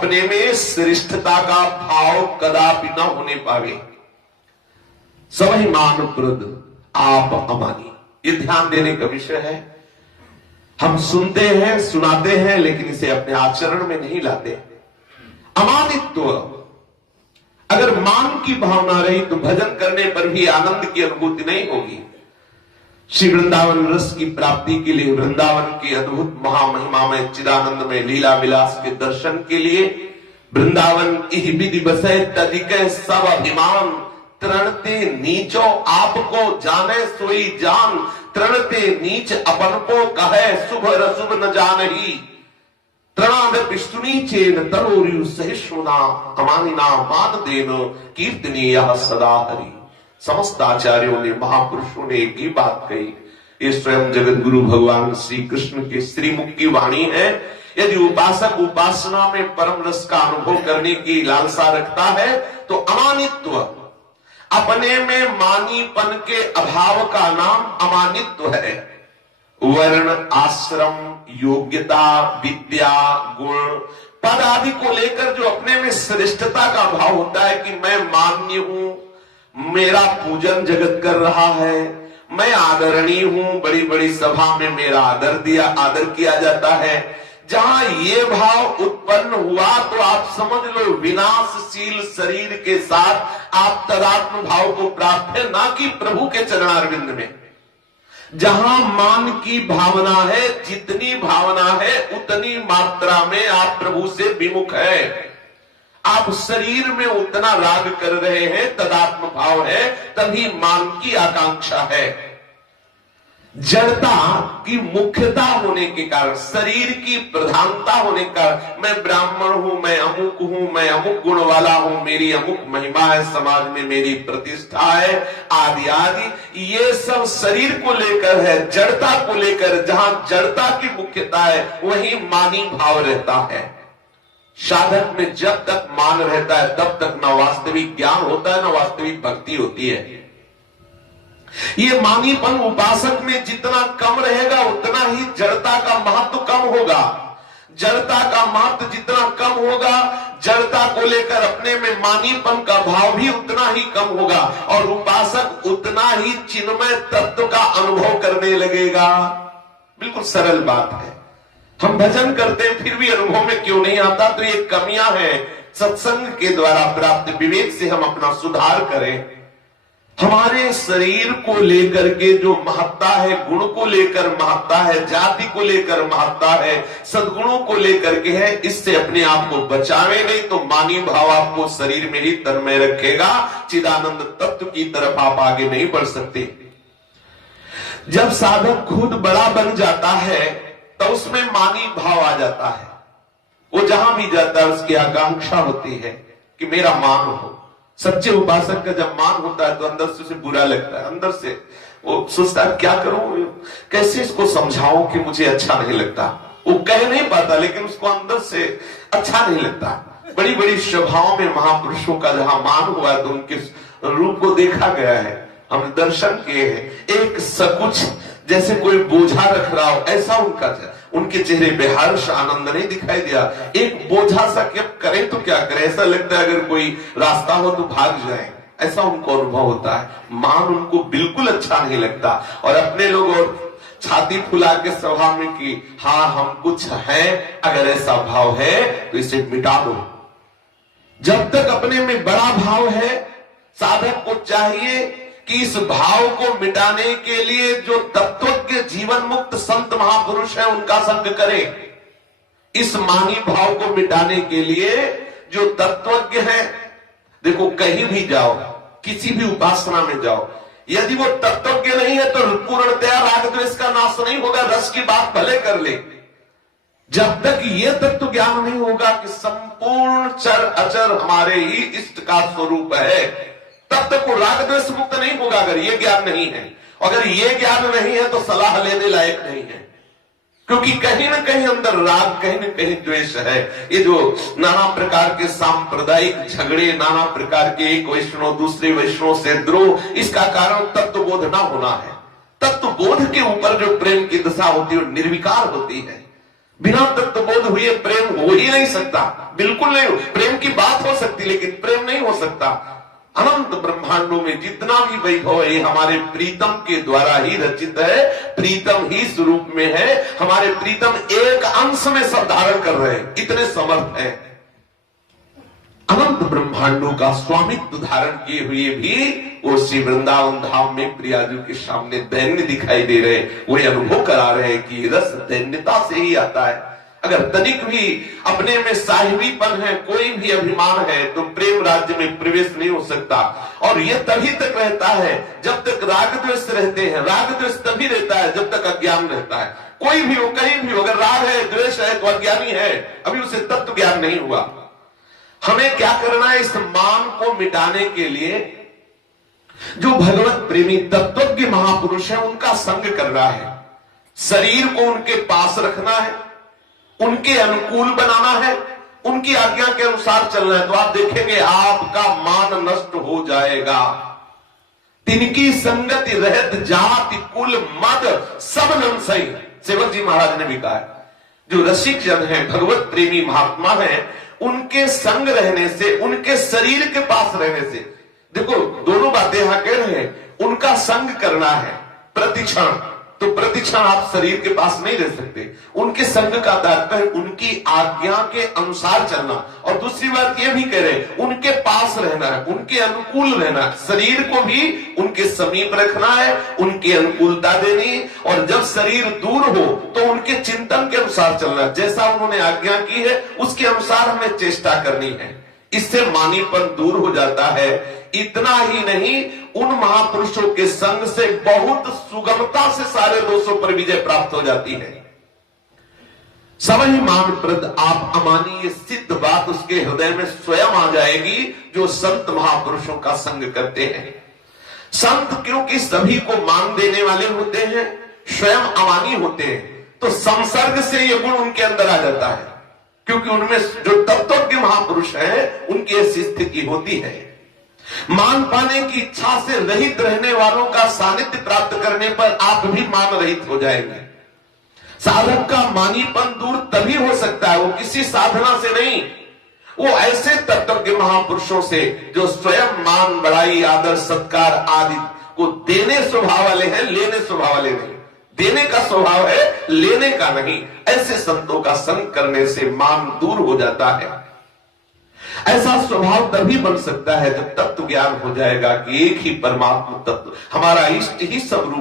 अपने में श्रेष्ठता का भाव कदापि न होने पावे। सवहि मान प्रद आप अमानी, ये ध्यान देने का विषय है। हम सुनते हैं, सुनाते हैं, लेकिन इसे अपने आचरण में नहीं लाते। अमानित्व, अगर मान की भावना रही तो भजन करने पर भी आनंद की अनुभूति नहीं होगी। श्री वृंदावन रस की प्राप्ति के लिए, वृंदावन की अद्भुत महामहिमा में, चिदानंद में, लीला विलास के दर्शन के लिए, वृंदावन इह विधि बसै तदिक सब अभिमान, तृणते नीचो आपको जाने सोई जान, तृणते नीच अपन को कहे शुभ रसुभ न जानही, तृणाद पिस्तुनी चेन तरोरु सहिष्णुना, अमानिना मान देन कीर्तनीय सदा हरि। समस्त आचार्यों ने, महापुरुषों ने एक ही बात कही। ये स्वयं जगत गुरु भगवान श्री कृष्ण के श्रीमुख की वाणी है। यदि उपासक उपासना में परम रस का अनुभव करने की लालसा रखता है तो अमानित्व, अपने में मानीपन के अभाव का नाम अमानित्व है। वर्ण, आश्रम, योग्यता, विद्या, गुण, पद आदि को लेकर जो अपने में श्रेष्ठता का भाव होता है कि मैं मान्य हूं, मेरा पूजन जगत कर रहा है, मैं आदरणीय हूं, बड़ी बड़ी सभा में मेरा आदर किया जाता है, जहां ये भाव उत्पन्न हुआ तो आप समझ लो विनाशशील शरीर के साथ आप तदात्म भाव को प्राप्त है, ना कि प्रभु के चरणारविंद में। जहां मान की भावना है, जितनी भावना है उतनी मात्रा में आप प्रभु से विमुख है। आप शरीर में उतना राग कर रहे हैं, तदात्म भाव है, तभी मान की आकांक्षा है। जड़ता की मुख्यता होने के कारण, शरीर की प्रधानता होने का, मैं ब्राह्मण हूं, मैं अमुक गुण वाला हूं, मेरी अमुक महिमा है, समाज में मेरी प्रतिष्ठा है, आदि आदि, ये सब शरीर को लेकर है, जड़ता को लेकर। जहां जड़ता की मुख्यता है वहीं मानी भाव रहता है। साधक में जब तक मान रहता है तब तक ना वास्तविक ज्ञान होता है, ना वास्तविक भक्ति होती है। ये मानीपन उपासक में जितना कम रहेगा उतना ही जड़ता का महत्व कम होगा। जड़ता का महत्व जितना कम होगा, जड़ता को लेकर अपने में मानीपन का भाव भी उतना ही कम होगा, और उपासक उतना ही चिन्मय तत्व का अनुभव करने लगेगा। बिल्कुल सरल बात है। हम भजन करते हैं फिर भी अनुभव में क्यों नहीं आता? तो ये कमियां हैं। सत्संग के द्वारा प्राप्त विवेक से हम अपना सुधार करें। हमारे शरीर को लेकर के जो महत्ता है, गुण को लेकर महत्ता है, जाति को लेकर महत्ता है, सद्गुणों को लेकर के है, इससे अपने आप को बचावे, नहीं तो मानी भाव आपको शरीर में ही तन्मय रखेगा। चिदानंद तत्व की तरफ आप आगे नहीं बढ़ सकते। जब साधक खुद बड़ा बन जाता है तो उसमें मानी भाव आ जाता है। वो जहां भी जाता है उसकी आकांक्षा होती है कि मेरा मान हो। सच्चे उपासक का जब मान होता है तो अंदर से उसे बुरा लगता है, अंदर से वो सोचता है क्या करूं, कैसे इसको समझाऊं कि मुझे अच्छा नहीं लगता। वो कह नहीं पाता लेकिन उसको अंदर से अच्छा नहीं लगता। बड़ी बड़ी सभाओं में महापुरुषों का जहां मान हुआ तो उनके रूप को देखा गया है, हमने दर्शन किए हैं। एक सकुच जैसे कोई बोझा रख रहा हो ऐसा उनके चेहरे पे हर्ष आनंद नहीं दिखाई दिया। एक बोझा सा क्या करे तो क्या करे, ऐसा लगता है अगर कोई रास्ता हो तो भाग जाए, ऐसा उनको अनुभव होता है। मान उनको बिल्कुल अच्छा नहीं लगता। और अपने लोग और छाती फुला के सभा में कि हाँ हम कुछ हैं, अगर ऐसा भाव है तो इसे मिटा दो। जब तक अपने में बड़ा भाव है, साधक को चाहिए कि इस भाव को मिटाने के लिए जो तत्वज्ञ जीवन मुक्त संत महापुरुष हैं उनका संग करें। इस मानी भाव को मिटाने के लिए जो तत्वज्ञ हैं, देखो कहीं भी जाओ, किसी भी उपासना में जाओ, यदि वो तत्वज्ञ नहीं है तो पूर्णतया राग द्वेष का नाश नहीं होगा। रस की बात भले कर ले, जब तक ये तत्व ज्ञान नहीं होगा कि संपूर्ण चर अचर हमारे ही इष्ट का स्वरूप है, तब तक वो राग द्वेष मुक्त नहीं होगा। अगर ये ज्ञान नहीं है, अगर ये ज्ञान नहीं है तो सलाह लेने लायक नहीं है, क्योंकि कहीं ना कहीं अंदर राग, कहीं ना कहीं द्वेष है। ये जो नाना प्रकार के सांप्रदायिक झगड़े, नाना प्रकार के एक वैष्णव दूसरे वैष्णव से द्रोह, इसका कारण तत्व बोध ना होना है। तत्व बोध के ऊपर जो प्रेम की दशा होती है वो निर्विकार होती है। बिना तत्वबोध हुए प्रेम हो ही नहीं सकता, बिल्कुल नहीं हो। प्रेम की बात हो सकती लेकिन प्रेम नहीं हो सकता। अनंत ब्रह्मांडों में जितना भी वैभव है हमारे प्रीतम के द्वारा ही रचित है, प्रीतम ही स्वरूप में है। हमारे प्रीतम एक अंश में सब धारण कर रहे हैं, इतने समर्थ हैं। अनंत ब्रह्मांडों का स्वामित्व धारण किए हुए भी वो श्री वृंदावन धाम में प्रियाजू के सामने दैन्य दिखाई दे रहे, वही अनुभव करा रहे हैं कि रस दैन्यता से ही आता है। अगर तनिक भी अपने में साहिबीपन है, कोई भी अभिमान है, तो प्रेम राज्य में प्रवेश नहीं हो सकता। और ये तभी तक रहता है जब तक राग द्वेष रहते हैं। राग द्वेष तभी रहता है जब तक अज्ञान रहता है। कोई भी हो, कहीं भी हो, अगर राग है, द्वेष है, तो अज्ञानी है, अभी उसे तत्व ज्ञान नहीं हुआ। हमें क्या करना है? इस मान को मिटाने के लिए जो भगवत प्रेमी तत्वज्ञ महापुरुष है उनका संग करना है, शरीर को उनके पास रखना है, उनके अनुकूल बनाना है, उनकी आज्ञा के अनुसार चलना है। तो आप देखेंगे आपका मान नष्ट हो जाएगा। तिनकी संगति रहत जाति कुल मद सब नंसई, सेवक जी महाराज ने भी कहा है। जो रसिक जन है, भगवत प्रेमी महात्मा है, उनके संग रहने से, उनके शरीर के पास रहने से, देखो दोनों बातें यहां कह रहे हैं। उनका संग करना है प्रतिक्षण, तो प्रतिक्षण आप शरीर के पास नहीं रह सकते। उनके संग का तात्पर्य उनकी आज्ञा के अनुसार चलना। और दूसरी बात यह भी कह रहे हैं, उनके पास रहना है, उनके अनुकूल रहना है, शरीर को भी उनके समीप रखना है, उनकी अनुकूलता देनी। और जब शरीर दूर हो तो उनके चिंतन के अनुसार चलना है, जैसा उन्होंने आज्ञा की है उसके अनुसार हमें चेष्टा करनी है। इससे मानीपन दूर हो जाता है। इतना ही नहीं, उन महापुरुषों के संग से बहुत सुगमता से सारे दोषों पर विजय प्राप्त हो जाती है। सबही मान प्रद आप अमानी, ये सिद्ध बात उसके हृदय में स्वयं आ जाएगी जो संत महापुरुषों का संग करते हैं। संत क्योंकि सभी को मान देने वाले होते हैं, स्वयं अमानी होते हैं, तो संसर्ग से ये गुण उनके अंदर आ जाता है। क्योंकि उनमें जो तत्वज्ञ महापुरुष है उनकी ऐसी स्थिति होती है। मान पाने की इच्छा से रहित रहने वालों का सानिध्य प्राप्त करने पर आप भी मान रहित हो जाएंगे। साधक का मानीपन दूर तभी हो सकता है, वो किसी साधना से नहीं, वो ऐसे तत्वज्ञ महापुरुषों से जो स्वयं मान, बड़ाई, आदर, सत्कार आदि को देने स्वभाव वाले हैं, लेने स्वभाव वाले नहीं। देने का स्वभाव है, लेने का नहीं। ऐसे संतों का संग करने से मान दूर हो जाता है। ऐसा स्वभाव तभी बन सकता है जब तत्व ज्ञान हो जाएगा कि एक ही परमात्मा तत्व, हमारा इष्ट ही सब रूप